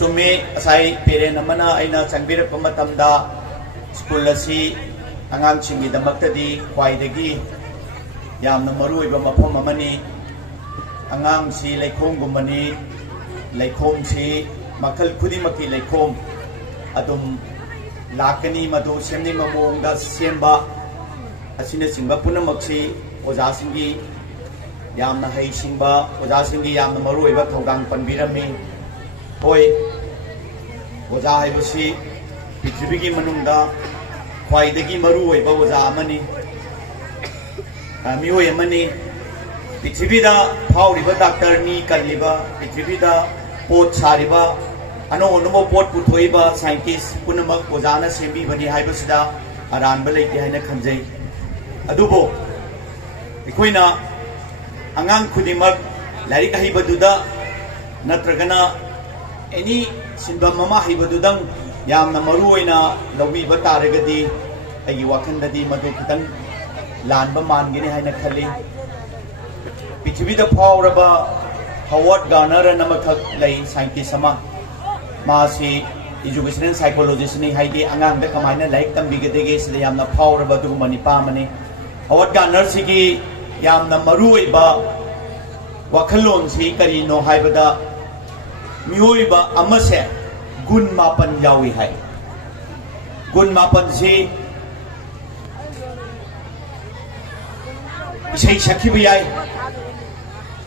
चुमे असai पेरेन अमना आइना चंबिरप मतमदा स्कूल असी आंगांगसिंगी दमक्तदी ख्वाइदगी यामना मरुइबा मफम अमनी आंगांगसी लैखोमगुमनी लैखोमसी मखल खुदिमकी लैखोम अदुम लाकनी मधु सेमनी ममोंगदा सेमबा असिने सिंबा पुनमक्सी ओजासिंगी यामना हैसिंबा ओजासिंगी यामना मरुइबा थौदांग पनबिरमी होय ओजा हाइबसी पृथ्वीगी मनुंगदा ख्वाइदगी मरुइबा ओजा अमनी मियोय अमनी पृथ्वीदा फाउरिबा डॉक्टर नी कल्लिबा पृथ्वीदा पोट सारिबा अनो अनुभव पोट पुथोइबा साइंटिस्ट पुनमक ओजाना सेंबीबनी हाइबसिदा अरानबा लेते हाइना खंजै अदुबो इखोइना अंगांग खुदिमक लाइक हाइबदुदा नत्रगना एनी सिंबम ममा हाइबदुदंग यामना मरुओइना लौबीबा तारगदी अगी वाखंददी मदु खितंग लानबा मानगिने हाइना खल्ली पृथ्वीदा फाउरबा हावर्ड गार्नर नमखक लई साइंटिस्ट अमा मासी एजुकेशनल साइकोलॉजिस्ट ने हाइदे अंगांग कमायना लाइक तंबिगदेगे सिदा यामना फाउरबा दुगुमा निपामने हावर्ड गार्नर सिगी यामना मरुओइबा वाखलोन सी करीनो हाइबदा मियोइबा अमसे गुण मापन यावी है गुण मापन से इसे सखी भी आए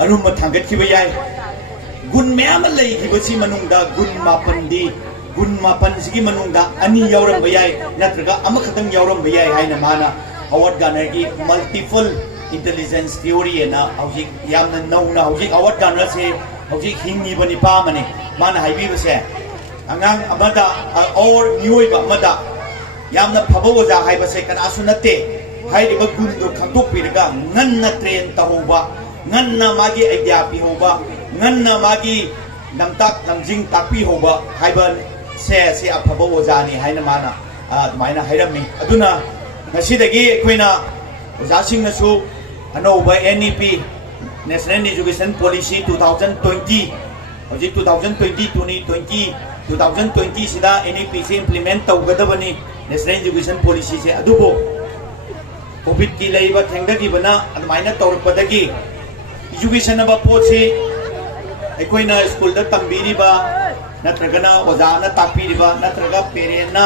अरुम थांगत की भी आए गुण मैम लेगी मनुंगदा गुण मापन दी गुण मापन से मनुंगदा अनी यौरम बयाय नत्रगा अमखतंग यौरम बयाय है न माना हावर्ड गार्नर की मल्टीपल इंटेलिजेंस थ्योरी है ना हौजिक यामना नौना हौजिक हावर्ड गार्नर से हौजिक हिंगीबा निपामने माना हाइबीबसे अंगांग अमदा और मियोइबा अमदा यामना फबो ओजा हाइबसे कनासु नते हाइरिबा गुणदो खंदोकपिरगा ngन्ना ट्रेन तहोबा ngन्ना मागी आइडिया पिहोबा ngन्ना मागी नमताक नमजिंग ताकपी होबा हाइबा से अफबो ओजानी हाइना माना अदुमाइना हाइरमी अदुना ngasiदगी अखोइना ओजासिंगनसु अनोबा NEP नेशनल एजुकेशन पॉलिसी 2020 हौजिक 2020 सिदा NEP से इम्प्लीमेंट तौगदबनी नेशनल एजुकेशन पॉलिसी से अदुबो कोविड की लेबा थेंगदगिबना अदुमाइना तौरपदगी एजुकेशन अब पोसे अखोइना स्कूल दा तंबीरिबा नत्रगना ओजाना तापीरिबा नत्रगा पेरेंटना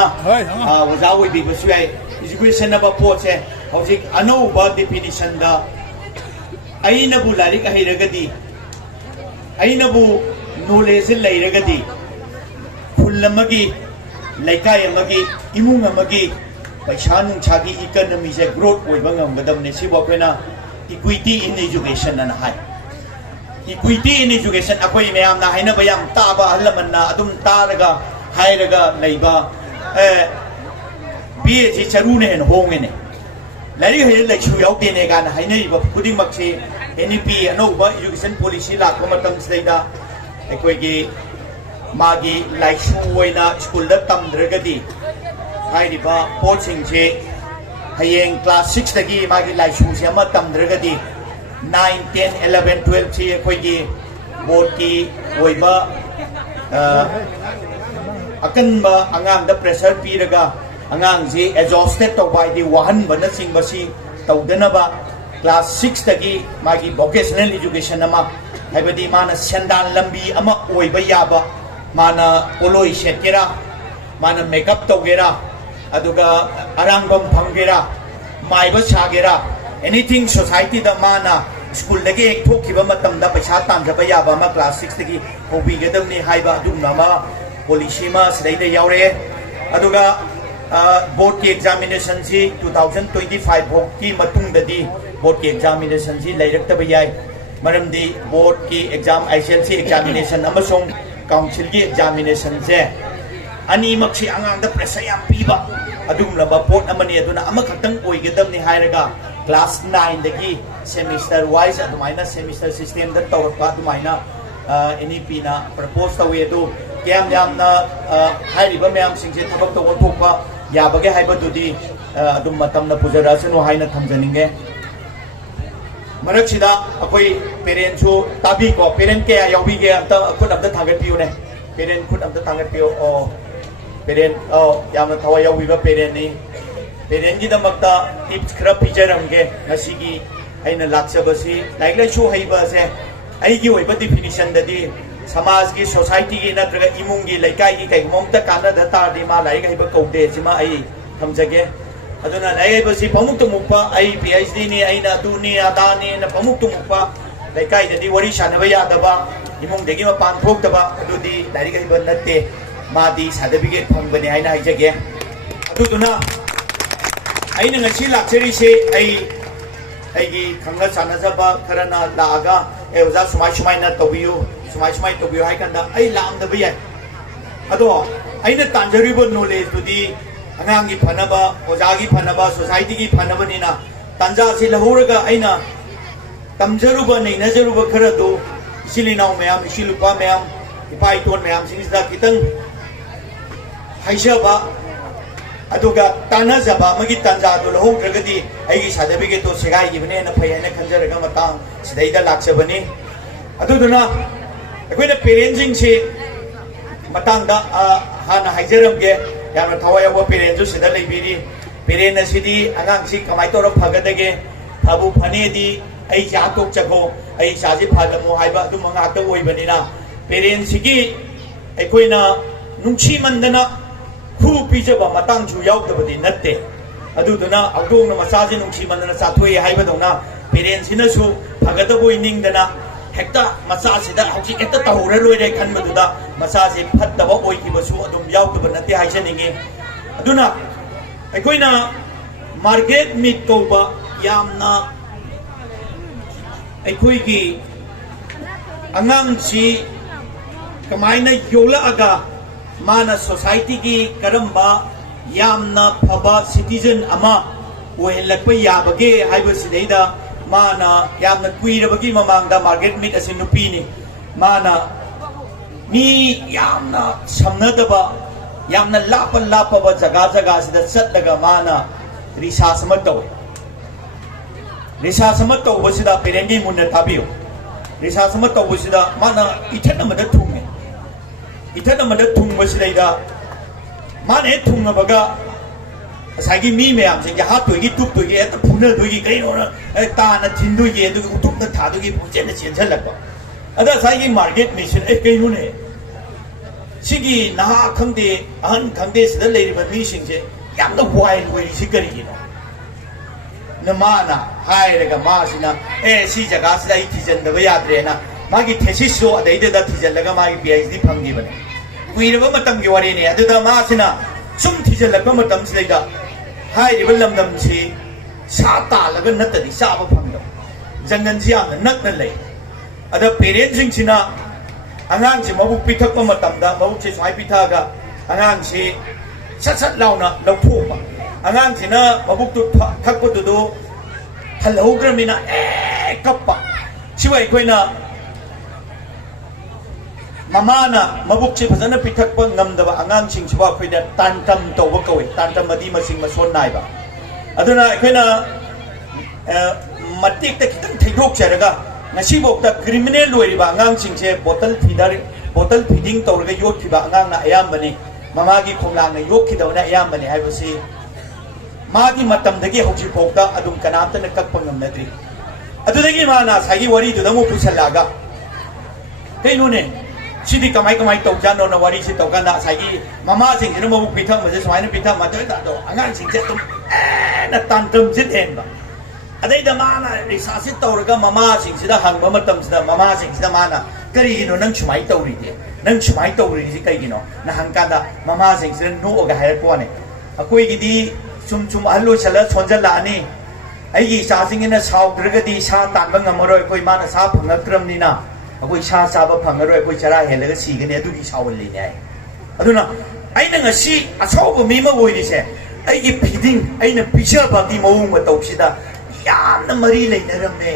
ओजा ओइबिबसु याय एजुकेशन अब पोसे हौजिक अनौबा डेफिनिशन दा अइनबु लारिक हैरगदी अइनबु नॉलेज लेरगदी खुलमगी लेकाय अमगी इमुंग अमगी पैसा नुंसागी इकोनॉमी से ग्रोथ ओइबा ngमगदमने सिबो कोइना इक्विटी इन एजुकेशन ना हाय इक्विटी इन एजुकेशन अखोइ मयाम ना हाइना बयाम ताबा हलमन्ना अदुम तारगा हायरगा लेबा बीए जी चरुने हेन होंगेने लारी है लेक्चर याउतेने गान हाइनैबा खुदिमक्से NEP अनौबा एजुकेशन पॉलिसी लाखो मतम सिदा अखोइगी मागी लाइसु ओइना स्कूल दा तमद्रगदी हाइरिबा पोचिंगसे हयेंग क्लास 6 दगी मागी लाइसु से अमा तमद्रगदी 9 10 11 12 से अखोइगी बोर्ड की ओइबा अकनबा अंगांग दा प्रेशर पीरगा अंगांग जे एग्जॉस्टेड तौबाइदी वाहन बना सिंगबसी तौदनबा क्लास 6 तगी मागी वोकेशनल एजुकेशन अमा हाइबदी माना सेंदान लंबी अमा ओइबा याबा माना पोलोई सेटकेरा माना मेकअप तौगेरा अदुगा अरांगबम फंगेरा माइबा सागेरा एनीथिंग सोसाइटी दा माना स्कूल दगे एक थोखिबा मतमदा पैसा तामजबा याबा मा क्लास 6 तगी होबीगदमनी हाइबा अदुमनामा पॉलिसी मा सदैदा यावरे अदुगा बोर्ड की एग्जामिनेशन से 2025 भोग की मतुंगददी बोर्ड की एग्जामिनेशन से लैरक्तबा याय मरमदी बोर्ड की एग्जाम ICLC एग्जामिनेशन अमसों काउंसिल की एग्जामिनेशन से अनीमक्सी आंगांग दा प्रेशर याम पीबा अदुमलबा पोट अमनी अदुना अमखतंग ओइगदमनी हायरगा क्लास 9 दगी सेमिस्टर वाइज अदुमाइना सेमिस्टर सिस्टम दा तौरपा अदुमाइना NEP ना प्रपोज तवे दो क्याम यामना हायरिबा मयाम सिंगसे थबक तो ओथोपा याबगे हाइबदुदी अदुम मतमना पुजरासनो हाइना थमजनिंगे मरक्सिदा अखोई पेरेंट्सु ताबी को पेरेंट के याउबी के अत खुद अब थागत पियुने parent khut amta tangat pio o parent yamna thawai yawiba parent ni parent gi damakta tips khara pijaramge ngasigi aina laksabasi laik lai chu haiba se ai gi oiba definition dadi samaj gi society gi natraga imung gi laikai gi kai momta kana da ta di ma lai ga haiba kaude sima ai thamjage aduna lai ba si pamuk tumukpa ai PhD ni aina tu ni adani na pamuk tumukpa laikai dadi wari shanaba yadaba imung degi ma pan thok taba adudi lai ga haiba natte ma di certificate phangbani aina haijage aduduna aina ngachi laksari se ai khanga chanajaba kharana laaga oja sumai na tobiyo sumai tobiyo hai kanda ai lam da biya ado aina tanjaribo knowledge tudi angang gi phanaba oja gi phanaba society gi phanaba ni na tanja si lahuraga aina tamjaruba nei najaruba khara do isilinau mayam isilupa mayam ipai ton mayam singda kitang haijaba aduga tanajaba magi tanja do lahogragadi ai certificate to segai gibne na phayana khanjaraga matang sidaida laksabani aduduna akoina parenting se matangda hana haijaramge yamna thawai yawa parent ju sida leibiri parent asidi angang si kamai tora phagadage phabu phane di ai ja tok chago ai saji phadamu haiba adu manga ta oibanina parent sigi akoina nungchi mandana khu pijaba matang ju yaudabadi natte aduduna audong na masaji nungchi mandana chathoi haiba dona parent sina su phagadabo iningdana hekta macha sida hauji hekta tahura loire khan maduda macha se phattaba oikiba su adum yaudaba natte haijaninge aduna akoina market meet koba yamna aikoigi angang si kamaina yola aga mana society ki karamba yamna phaba citizen ama ohelakpa yabage haiba sidaida mana yamna kuirabagi mamangda market meet asin nupi ni mana mi yamna samnadaba yamna lapa ba jaga sida chatlaga mana research ma taw research ma taw basida perengi munna tabiyo research ma taw basida mana ithana mada thunge ithana mada thung basida mane thunga baga asagi mi mayam sing ha toigi tup toigi eta phuna toigi kai no ta na thindu ye du utuk na tha du gi phuje na chen chal lakba ada asagi market mission kai no ne sigi na khangde ahan khangde sida leiriba mi sing je yamda wai wai si kari gi no na mana hai raga ma sina si jaga sida I thijan da ba yadre na magi thesis so adai da thijan laga magi PhD phanggi bane kuiraba matam gi wari ne adu ma sina sum thijan laga matam sida hai riba lamdam si sa ta laga natadi sa ba phangdo jangan si am nak na lei ada parent sing sina angang si mabuk pithak pa matamda mabuk si sai pithaga angang si sat launa lawthok ba angang sina mabuk tu thak pa tu do halogramina kappa siwai koina mamana mabuk si phajana pithak pa ngamdaba angang sing siwa khoida tantam tawba kawi tantam madi masing mason nai ba aduna koina matik ta kitang thaidok charaga ngasi bokta criminal loiriba angang sing se bottle feeding tawraga yothiba angang na ayambani mamagi khomlang na yokhidawna ayambani haibasi magi matamdagi hauji bokta adum kanamta na kakpa ngamnadri adudagi mana sagi wari du damu pusalaga kaino ne sidi kamai tau jano na wari si tau kana sagi mama sing sino mabuk pithang maje swaina pithang maje ta do angang sing se tum na tantum jit en ba adai da mana research tawraga mama sing sida hangba matam sida mama sing sida mana kari gino nang chumai tawri de nang chumai tawri si kai gino na hangkada mama sing sida no ga hai ko ne akoi gidi chum allo chala sonjala ani ai gi sa sing ina saw draga di sa tan ba ngamoroi koi mana sa phangakram ni na akoi sa ba phangaroi akoi chara helaga sigane adu gi sawal le ne aduna aina ngasi asaw mi ma woi ri se ai gi feeding aina picture ba di mawung ma tawsida yamna mari leinaramne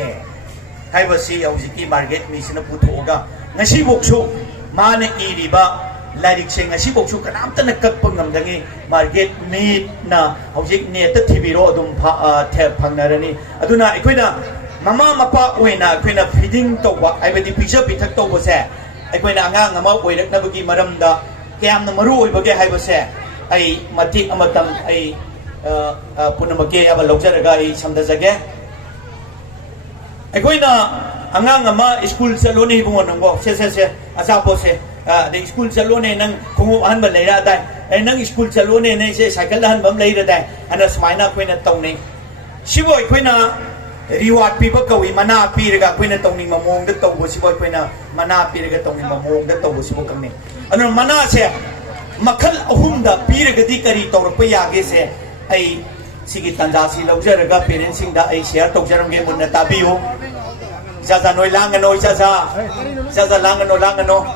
haibasi hauji market mission puthoga ngasi boksu mane iriba lairik se ngasi boksu kanamta na kakpa ngamdangi market meet na hauji net ta thibiro adum phangnarani aduna aikoina mama mapa oina aikoina feeding tawba aibadi picture pithak tawba se ꯑꯩꯈꯣꯏꯅ ꯑꯉꯥꯡ ꯑꯃ ꯑꯣꯏꯔꯛꯅꯕꯒꯤ ꯃꯔꯝꯗ ꯀꯌꯥꯝꯅ ꯃꯔꯨ ꯑꯣꯏꯕꯒꯦ ꯍꯥꯏꯕꯁꯦ ꯑꯩ ꯃꯇꯦꯛ ꯑꯃꯇꯪ ꯑꯩ ꯄꯨꯝꯅꯃꯛꯀꯤ ꯑꯌꯥꯕ ꯂꯧꯖꯔꯒ ꯑꯩ ꯁꯝꯗꯖꯒꯦ ꯑꯩꯈꯣꯏꯅ ꯑꯉꯥꯡ ꯑꯃ ꯁ꯭ꯀꯨꯜ ꯆꯠꯂꯣꯅꯦ ꯏꯕꯨꯡꯉꯣ ꯅꯪꯕꯣ ꯁꯦ ꯑꯆꯥꯄꯣꯠꯁꯦ ꯑꯗꯩ ꯁ꯭ꯀꯨꯜ ꯆꯠꯂꯣꯅꯦ ꯅꯪ ꯈꯣꯡꯎꯞ ꯑꯍꯟꯕ ꯂꯩꯔꯛꯑꯗꯥꯏ ꯅꯪ ꯁ꯭ꯀꯨꯜ ꯆꯠꯂꯣꯅꯦ ꯅꯪꯁꯦ ꯁꯥꯏꯀꯜ ꯑꯍꯟꯕ ꯑꯃ ꯂꯩꯔꯗꯥꯏ ꯑꯅ ꯁꯨꯃꯥꯏꯅ ꯑꯩꯈꯣꯏꯅ ꯇꯧꯅꯩ 시보 이코이나 리와드 피버 거위 마나 피르가 코이나 동ning 마몽데 떠고 시보 이코이나 마나 피르가 동ning 마몽데 떠고 시보 강네 어느 마나세 마칼 아훔다 피르가 디까리 떠럭 야게세 아이 시기 탄자시 럭저가 페렌싱다 아이 셰어 떡저럼게 문나 따비요 자자 노이 랑노 자자 랑노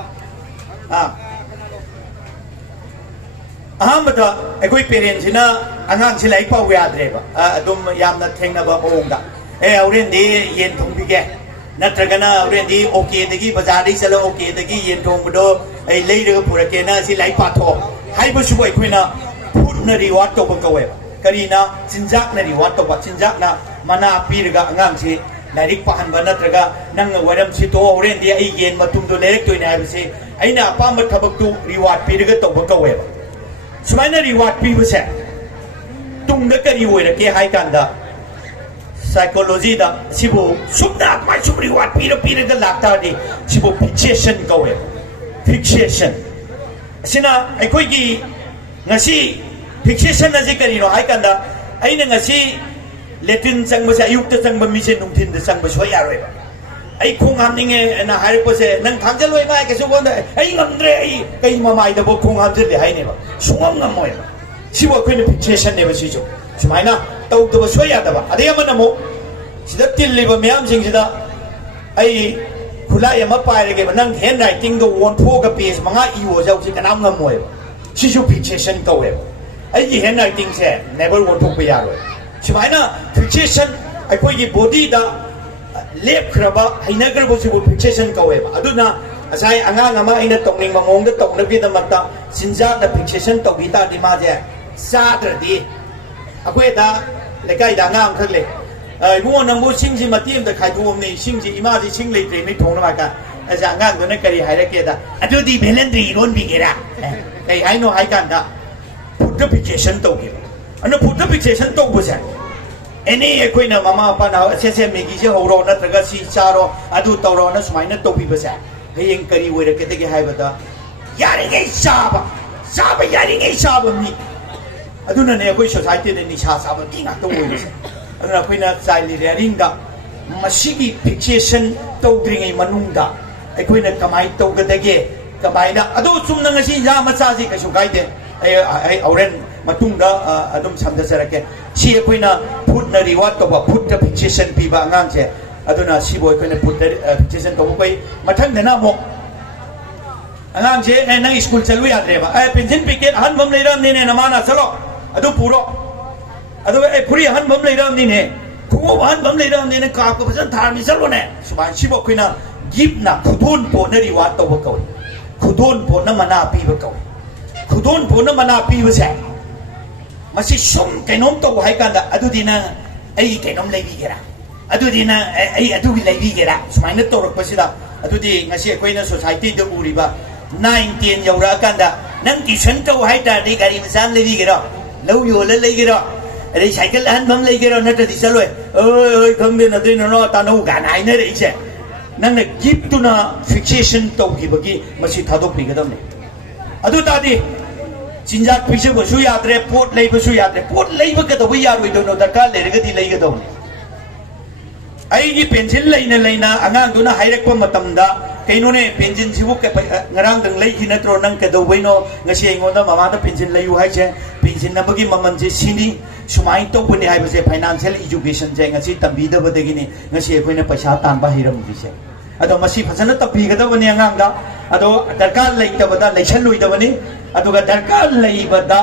아무다 에고이 페렌지나 안강시 라이프 야드레바 아좀 얌나 탱나바 모옹다 에 우리인디 옌 통비게 나트라가나 우리인디 오케데기 바자리 살로 오케데기 옌 통부도 에이 레이르가 부르게나 시 라이파토 하이버슈고 에코이나 푸드나 리와트 오버거웨 그리나 진작나 리와트 오버 진작나 마나 피르가 안강시 라이릭 파한바 나트라가 낭 와람 시토 우리인디 에이 옌 마tum도 레렉토이나 하이버시 아이나 아빠마 타박도 리와트 피르가 오버거웨 수마이나 리와트 피부세 tung cái điều này cái hai cảnh đó psychology đó sibu sumda mai sumri wat pira cái lạc ta đi sibu fixation câu ấy fixation sina ai coi gì ngasi fixation là gì cái gì nó hai cảnh đó ai nên ngasi Latin sang bahasa ayuk tu sang bamisen nung tin sang bahasa rồi ai khung ham ninge na hai ko se nang khang jaloi mai cái số đó ai ngamdre ai cái mà mai đó bo khung ham jel hai ne ba sungam ngam moi 시보 그는 픽체션 내버시죠. 주마이나 더욱더 소야다바. 아데야만 나모 시다 틸리버 매암싱시다 아이 굴라야 마빠이게 난 핸라이팅도 원포가 페이지 망아 이워자우지 까남 감모요. 시쇼 픽체션 거웨. 아이 핸라이팅세 네버 원포가 야로. 주마이나 픽체션 아이코이기 보디다 lep크라바 하이나그르보시고 픽체션 거웨. 아두나 아사이 앙앙아마 이나 동링 마몽데 동르비다 맞다 진자다 픽체션 또비다 디마제 사드디 아고에다 레가이다 나am khakle ibuo nangbo singji matiem da khai duomni singji imaji singlei tre mi thongna maka aja ngang done kari hairake da adudi belendri ron bigera kai haino haikan da purification to gi ano purification to bu sa any ekoina mama pa na se megi je horo na traga si charo adu tawro na sumaina to bi ba sa hayeng kari oirake de gi haibada yare ngai saba yare ngai saba mi aduna ne koi society de nisha saba tinga to ois aduna koina child rearing da masigi fixation to dringai manungda aikoina kamai to gadage kamaina adu chumna ngasi ya macha ji kasu gaide ai auren matungda adum samda sarake si aikoina food na reward to ba food fixation pi ba ngang che aduna si boy koina food fixation to koi mathang na mo angang je nang school chalu ya re ba ai pension picket han bam leiram ne namana chalo adu puro adu ai puri han bam leiram ni ne khungo han bam leiram ni ne ka ko phasan thar mi chalo ne suman sibo khina give na khudun po na riwat to ba kawi khudun po na mana pi ba kawi khudun po na mana pi ba sa masi sum kainom to hai kan da adu dina ai kainom lei bi gera adu dina ai adu lei bi gera suman na to rak pasida adu di ngasi koina society de uriba 19 yaura kan da nang tuition to hai ta di gari masam lei bi gera lâu yo lấy cái đó để chạy cái anh bấm lấy cái đó nó thì sao rồi ơi không biết là tôi nó ta nấu cả này nữa đấy chứ năng là keep to na fixation to cái bagi mà chỉ thao được cái đó này à tôi ta đi chính xác bây giờ bữa suy yاد rồi port lấy cái đó bây giờ rồi nó đã cả lấy cái gì lấy cái đó ai đi pencil lấy na anh tôi nó hay rekpa matam da cái nó này pencil sibu cái ngarang từng lấy khi nó tròn năng cái đầu với nó ngay khi anh ngồi mà nó pencil lấy hay chứ pencil na bagi maman je sini sumai to bune hai base financial education je ngasi tambi da badagi ni ngasi koina paisa tan ba hiram bi se ado masi phasana tapi ga da bane angang da ado darkar lai ta bada lection lui da bane ado ga darkar lai bada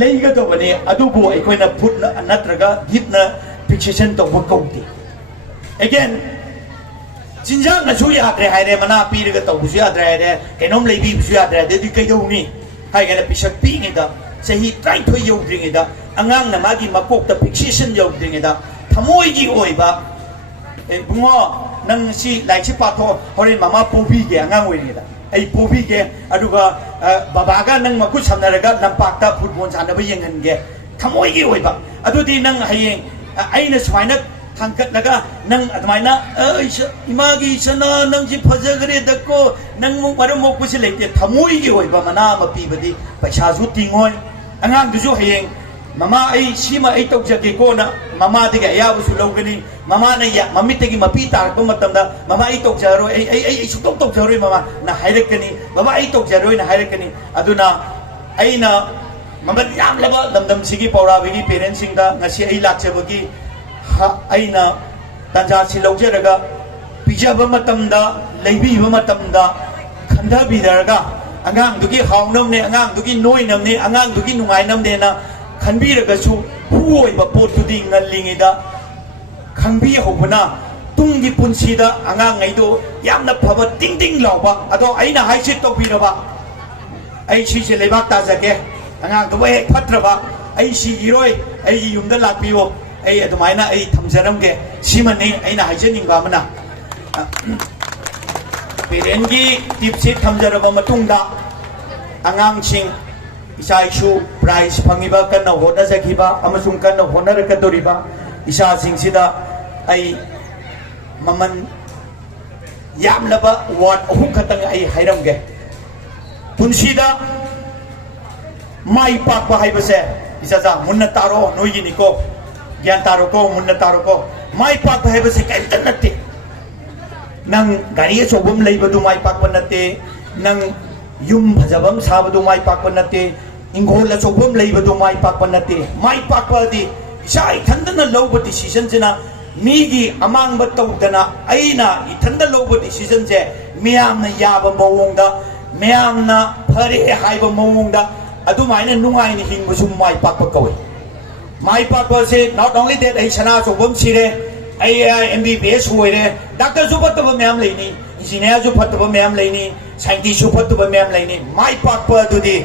lai ga da bane ado bo ai koina put na natraga gitna fixation to bo kauti again 진작 나 주야 그래 하래 마나 피르가 또 주야 그래 개놈 레비 주야 그래 데디 개도니 하이가 비석 빙이다 세히 트라이 토 요드링이다 안강 나마기 마kok다 픽시션 요드링이다 타모이기 오이바 에 붕어 낭시 라이치 파토 호리 마마 포비게 안강 오이니다 ai pobi ge aduga baba ga nang maku samnaraga lampakta football sanaba yengan ge thamoi gi oiba adudi nang hayeng aina swaina thangkat naga nang admaina ima gi sana nang ji phajagre dakko nang mu maram mo kusi leite thamoi gi oiba mana ma pibadi paisa ju tingoi angang du ju hayeng mama ai sima ai tawjage ko na mama de ga ya bu su logani mama na ya mami te gi mapi tar ko matam da mama ai tawjaro ai su tawjaro mama na hairakani mama ai tawjaro na hairakani aduna aina mama yam laba damdam sigi paura bigi parents sing da ngasi ai lakchabagi aina tanja si lojaraga pijaba matam da leibi ba matam da khanda bidaraga angang dugi hawnam ne angang dugi noinam ne angang dugi nungainam de na khanbiragasu huoiba potudi ngalingida khangbi hobuna tunggi punsida angang ngaido yamna phaba ting ting lawba ado aina haisi tobiraba ai si se lebak ta jage angang to he phatraba ai si iroi ai yumda lakbiyo ai adumaina ai thamjaramge simani aina haijening ba mana perengi tipsi thamjaraba matungda angang sing isa isu prize phangiba kanna hona jagiba amasung kanna hona rakadoriba isa sing sida ai maman yamlaba word ahum khatang ai hairamge punsida mai pakpa haibase isa ja munna taro noigi niko gyan taro ko munna taro ko mai pakpa haibase kaita natte nang gari chobum leibadu mai pakpa natte nang yum bhajabam sabadu mai pakpa natte ingol chobum leibadu mai pakpa natte mai pakpa di isa ithandana lawba decision jina migi amang batawdana aina ithanda lawba decision je miyamna yaba mawongda miyamna phare haiba mawongda adumaina nungaini hingbusu mai pakpa kawi mai pakpa se not only that ai sana chobum sire ai MBBS hoire doctor su pataba miyam leini engineer su pataba miyam leini scientist su pataba miyam leini mai pakpa dudi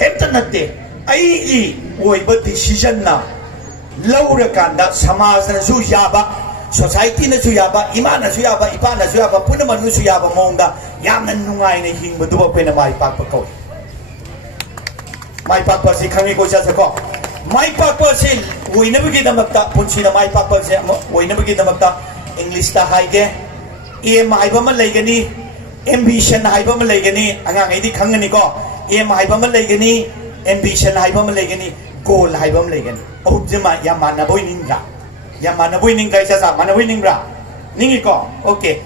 kemtanate ai oiba decision na laura kanda samaj na su yaba society na su yaba ima na su yaba ipa na su yaba punama na su yaba monga yamna nungai na hingba duba pena mai pakpa ko mai pakpa si khangi ko sa ko mai pakpa si oina bagi damakta punsi na mai pakpa si oina bagi damakta english ta haige aim haiba ma leigani ambition haiba ma leigani angang ai di khangani ko aim haiba ma leigani ambition haiba ma leigani goal haiba ma leigani oh jema yamana boy ninga sa mana boy ningra ningi ko okay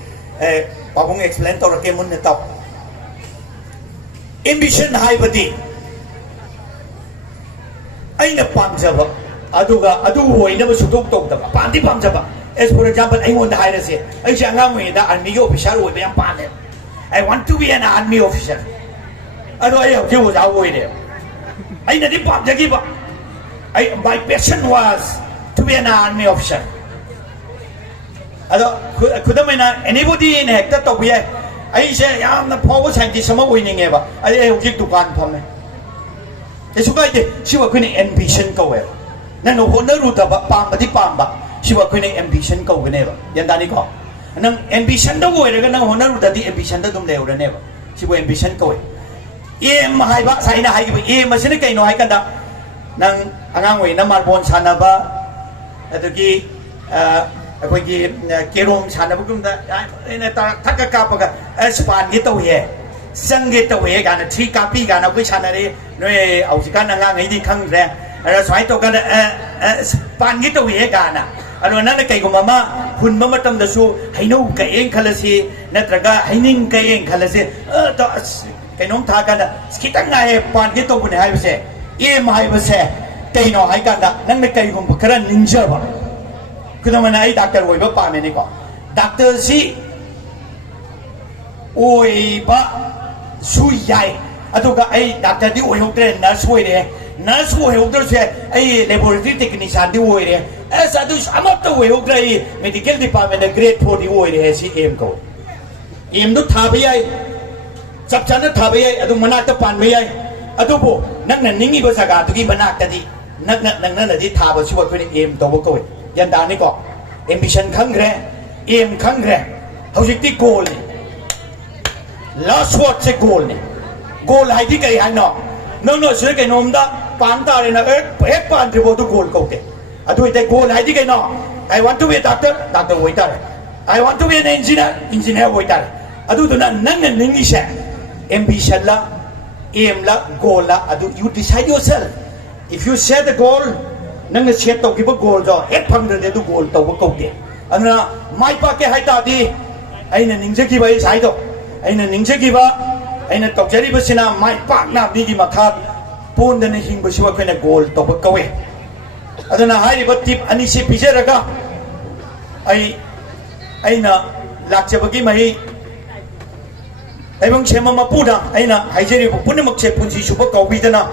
babung explain to rake mun top ambition haibadi aina pamjaba aduga adu hoina ba sutok tok da pandi pamjaba as for example I want to hire say ai changa mo da army officer wo be pande I want to be an army officer adu ai je wo ja wo ide ai na di pamjagi ba my passion was to be an army officer. Ado kudamena anybody in hector to be I say I'm the power scientist some winning ever. I give to one from me. It's okay. She was winning ambition go well. Then no honor root of Pamba di Pamba. She was winning ambition go whenever. Yandani go. And then ambition the way and honor root of the ambition that don't never never. She was ambition go. Em haiba saina haiba em masina no haikanda. Nang angang way na marbon sanaba adugi akoigi kerom sanaba gumda ina taka kapaga span gi tawye sang gi tawye gana 3 copy gana koi sanare noi ausikan angang ai di khangre ara swai to gana span gi tawye gana anu nana kai ko mama hun mama tam da su hainu ka eng khalasi natraga haining ka eng khalasi to kai nom tha gana skitang ngai pan gi to bune hai bse aim haibase kaino haikanda nangna kaigum khara ninjaba kudamana ai doctor oiba pame ni ko doctor si oiba su yai aduga ai doctor di oihoktre nurse oihoktre se ai laboratory technician di oire as adu amatta oihoktre medical department grade 4 di oire si aim ko aim du thabi ai chapchana thabi ai adu manata panme ai adubo nangna ningi ba saga tugi banakta di nangna di thaba suwa ko ni aim to ko yanda ni ko ambition khangre aim khangre hojik ti goal ni last word เซ goal เนี่ย goal ให้ที่ไกลให้เนาะน้องๆช่วยกันน้อมดาปานตาเลยนะปานที่ว่าตัว goal เขาเตะด้วยแต่ goal ให้ที่ไกลเนาะ I want to be a doctor ไว้ได้ I want to be an engineer ไว้ได้ตัวนั้นนั่นนี่ใช่ ambition ละ aim ละ goal ละyou decide yourself if you set the goal นั่นก็เช็ดตัวกี่ว่า goal จ่อพังเดี๋ยวตัว goal ตัวว่าเขาเตะอันนั้นไม่ปากแค่ให้ตาดีไอ้นั่นนิ่งเชื่อกี่ใบใช่ตัวไอ้นั่นนิ่งเชื่อกี่ใบไอ้นั่นตกใจที่ภาษณาไม่ปากน้ำดีกี่มาครับพูดในหิงภาษาว่าแค่นั้น goal ตัวว่าเขาเองอันนั้นให้ดีว่าทิปอันนี้สิพิเศษระก็ไอ้น่ะหลักจะเมื่อกี้มาให้ไอ้บางเชมาพูดนะไอ้น่ะให้เจริญพูดนี่มักเชพุนชีชุบก็วิจารณ์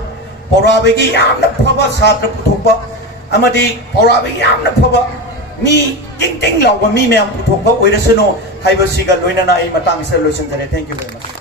พอเราไปกี่ยามนะเพราะว่าศาสตร์พุทธะอามาดีพอเราไปยามนะเพราะว่ามีจริงๆเราว่ามีแมวพุทธะวิรัสโนไฮเบอร์ซิกันด้วยนะไอ้มาตั้งเสร็จเลยฉันจะได้ thank you very much